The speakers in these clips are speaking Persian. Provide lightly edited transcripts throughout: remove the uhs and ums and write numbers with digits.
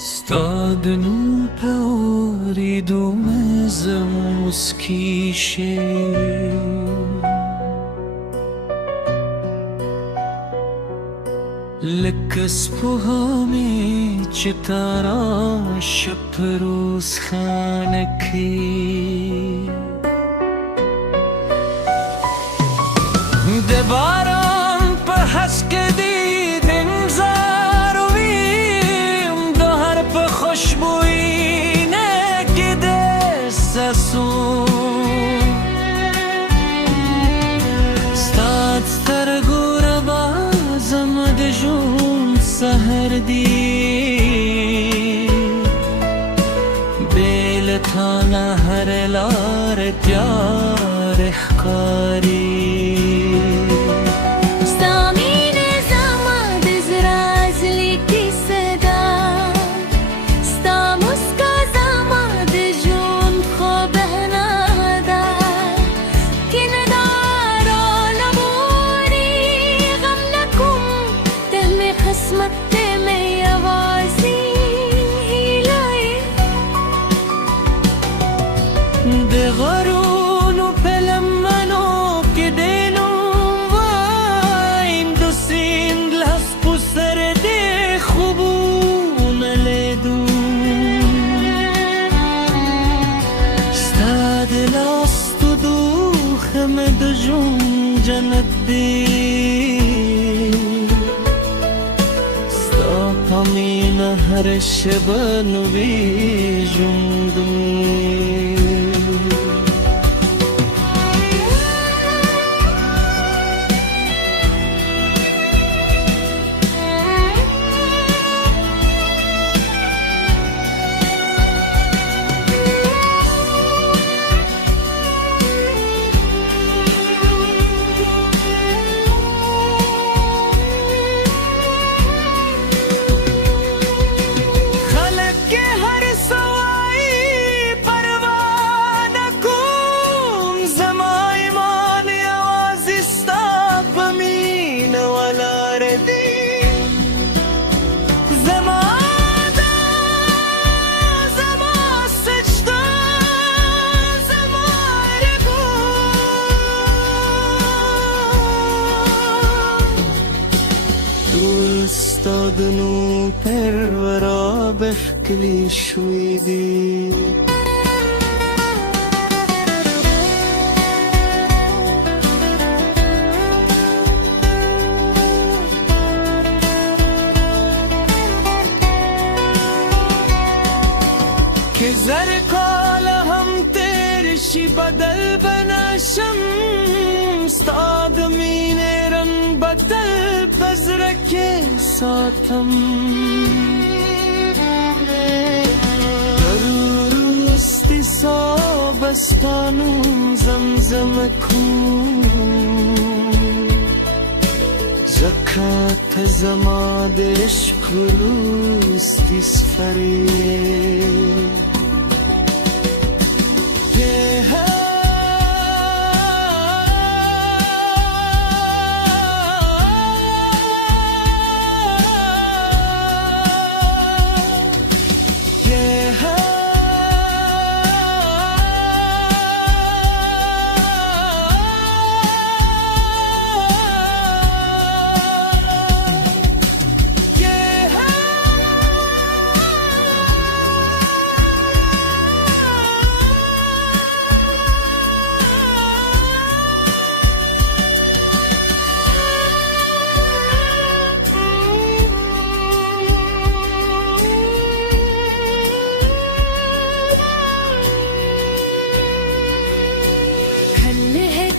استادنو پاریدو مزم مسکیشه لکس پوهامی چتارا شپروز خانکی دبارم په هسک دیدم زارویم دهر په خوشبویی نکده سسو ستاد سترگو ربازم دجون سهر دی بیل تانا هر لار تیار اخکاری de garunu pelemano que denum vaim do sind las pusere de khubun ledu stad last du khamed jun jannat de sta pamina har shabanu bi jundum استادنو پرورا بخکلی شویدی که زر کال هم ترشی بدل بناشم استادمین رنگ بدل بزرک ساتم درستی سابستانم زمزم کن زکات زماد عشق روستی سفری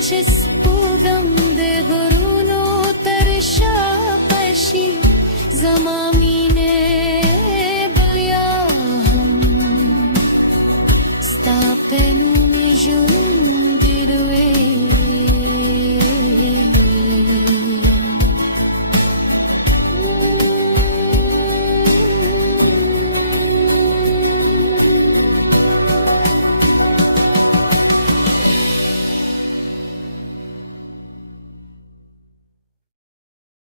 چسبودم ده غرونو تر شاقشی زمان